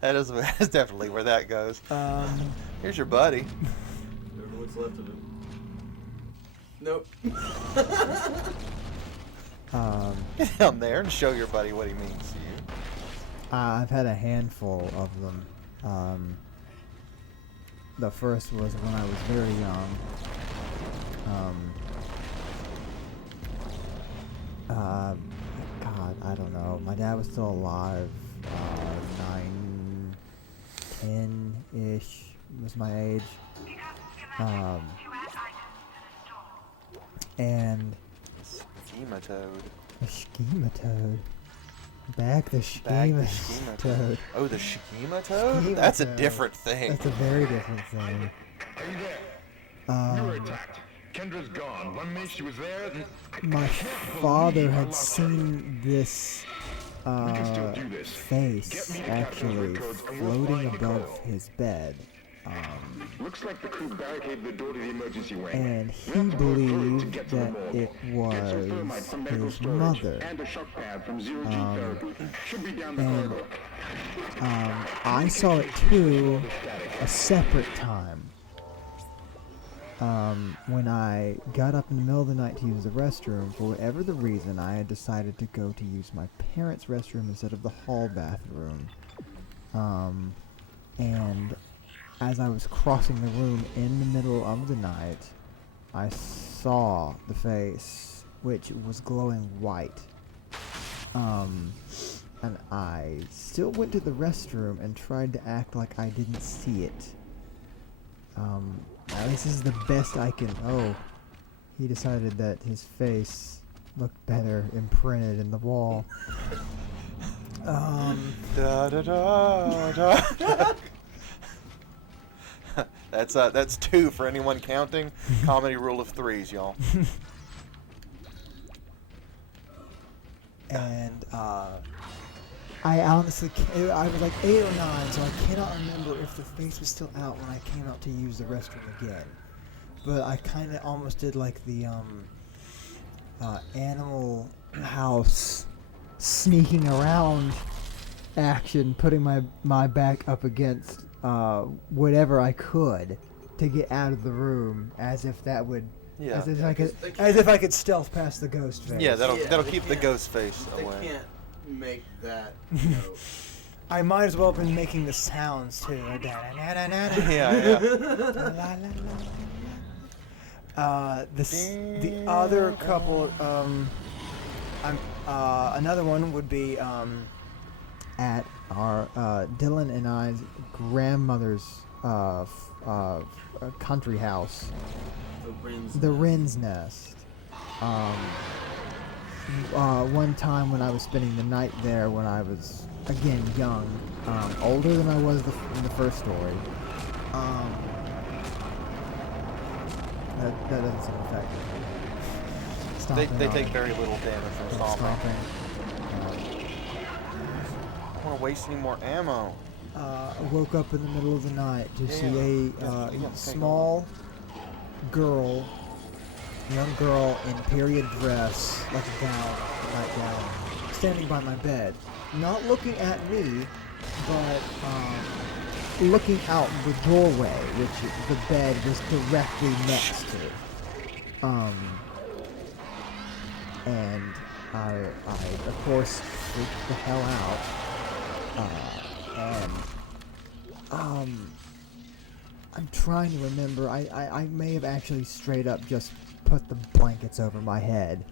That's definitely where that goes. Here's your buddy. Whatever what's left of him. Nope. Get down there and show your buddy what he means to you. I've had a handful of them. The first was when I was very young. God, I don't know. My dad was still alive. 9, 10-ish was my age. And Schematode. the schematode. Back the schematode. Oh, the schematode? That's a different thing. That's a very different thing. Are you there? You were attacked. Kendra's gone. One minute she was there. My father had seen this face actually floating above his bed. Looks like the crew barricaded the door to the emergency wing. And he believed that it was his mother. And a shock pad from Zero G Therapy. Should be down the And corridor. I saw it too a separate time. When I got up in the middle of the night to use the restroom, for whatever the reason, I had decided to go to use my parents' restroom instead of the hall bathroom. And as I was crossing the room in the middle of the night, I saw the face, which was glowing white. And I still went to the restroom and tried to act like I didn't see it. This is the best I can. Oh, he decided that his face looked better imprinted in the wall. Da da da da. That's 2 for anyone counting. Comedy rule of 3s, y'all. And I honestly, I was like 8 or 9, so I cannot remember if the face was still out when I came out to use the restroom again. But I kind of almost did like the Animal House sneaking around action, putting my back up against whatever I could to get out of the room, as if that would. Yeah. As if I could stealth past the ghost face. Yeah, that'll they keep the can't- ghost face They away. can't make that, you know. I might as well have been making the sounds too. Yeah. The other couple, another one would be at our Dylan and I's grandmother's country house, the Wren's Nest. One time when I was spending the night there, when I was again young, older than I was in the first story. That doesn't seem effective. They take very little damage from stomping. I don't want to waste any more ammo. I woke up in the middle of the night to see a small girl, young girl in period dress, like a gown, nightgown, standing by my bed, not looking at me, but looking out the doorway, which the bed was directly next to. And I of course freaked the hell out. I'm trying to remember. I may have actually straight up just put the blankets over my head.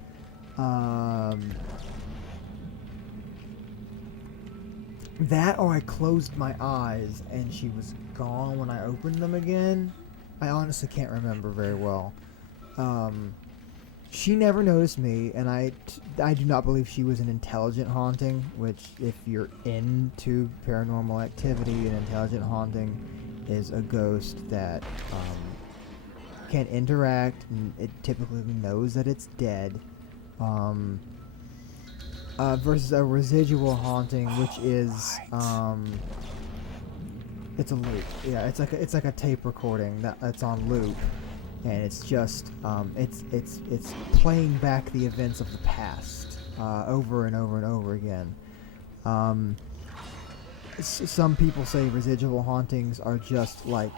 That or I closed my eyes and she was gone when I opened them again. I honestly can't remember very well. She never noticed me, and I do not believe she was an intelligent haunting, which, if you're into paranormal activity, an intelligent haunting is a ghost that can interact, and it typically knows that it's dead. Versus a residual haunting, which is it's a loop. Yeah, it's like a tape recording that's on loop, and it's just it's playing back the events of the past over and over and over again. some people say residual hauntings are just like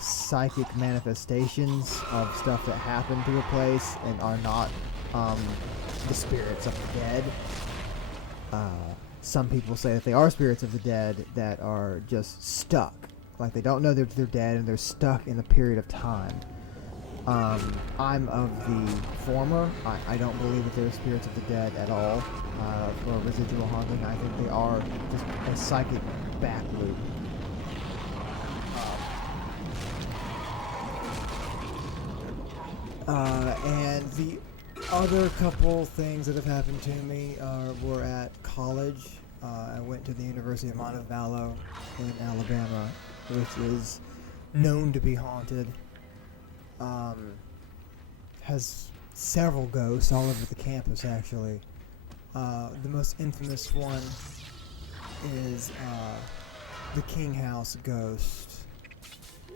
psychic manifestations of stuff that happened to a place and are not the spirits of the dead. Some people say that they are spirits of the dead that are just stuck. Like they don't know they're dead and they're stuck in a period of time. I'm of the former. I don't believe that they're spirits of the dead at all. For a residual haunting, I think they are just a psychic back loop. And the other couple things that have happened to me were at college. I went to the University of Montevallo in Alabama, which is known to be haunted. Has several ghosts all over the campus, actually. The most infamous one is the King House ghost.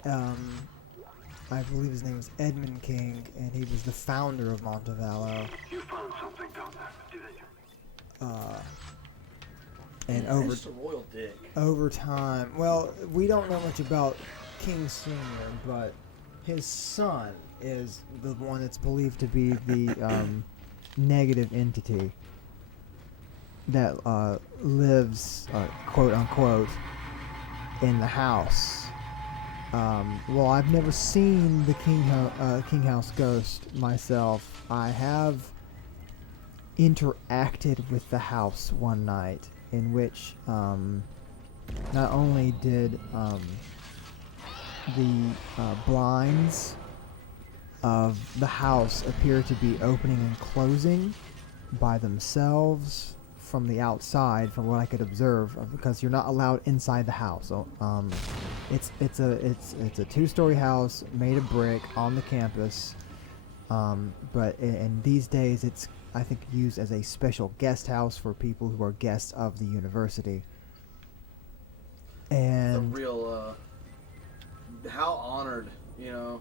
I believe his name was Edmund King, and he was the founder of Montevallo. You found something down there, didn't you? And Just a royal dick. over time, well, we don't know much about King Sr., but his son is the one that's believed to be the negative entity that lives, quote unquote, in the house. Well, I've never seen the King House ghost myself. I have interacted with the house one night, in which not only did the blinds of the house appear to be opening and closing by themselves from the outside, from what I could observe, because you're not allowed inside the house. So, it's a two-story house made of brick on the campus, but in these days it's, I think, used as a special guest house for people who are guests of the university. And The real, how honored, you know.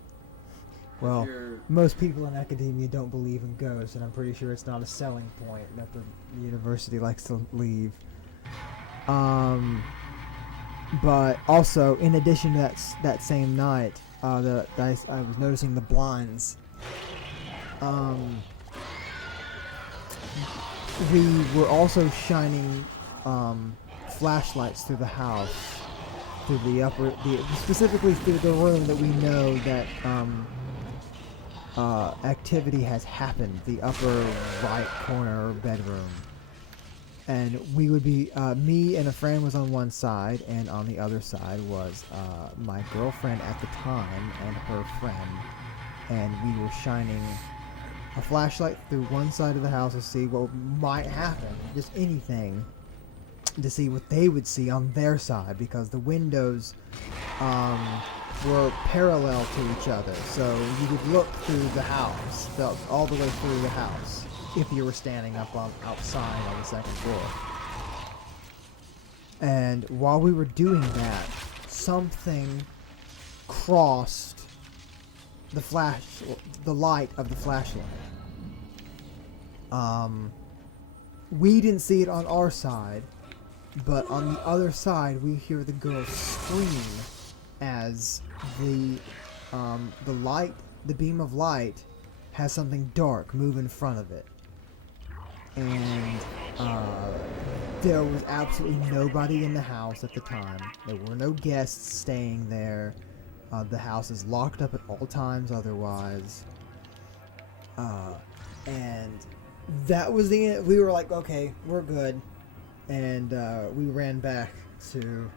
well, You're... most people in academia don't believe in ghosts, and I'm pretty sure it's not a selling point that the university likes to leave. But also, in addition to that same night, I was noticing the blinds. We were also shining flashlights through the house, through specifically through the room that we know that activity has happened, the upper right corner bedroom. And we would be, me and a friend was on one side, and on the other side was my girlfriend at the time and her friend. And we were shining a flashlight through one side of the house to see what might happen, just anything, to see what they would see on their side, because the windows were parallel to each other, so you would look through the house, all the way through the house, if you were standing up outside on the second floor. And while we were doing that, something crossed the light of the flashlight. We didn't see it on our side, but on the other side we hear the girl scream as the beam of light has something dark move in front of it. And there was absolutely nobody in the house at the time. There were no guests staying there. The house is locked up at all times otherwise. And that was the end. We were like, okay, we're good. And we ran back to dorm.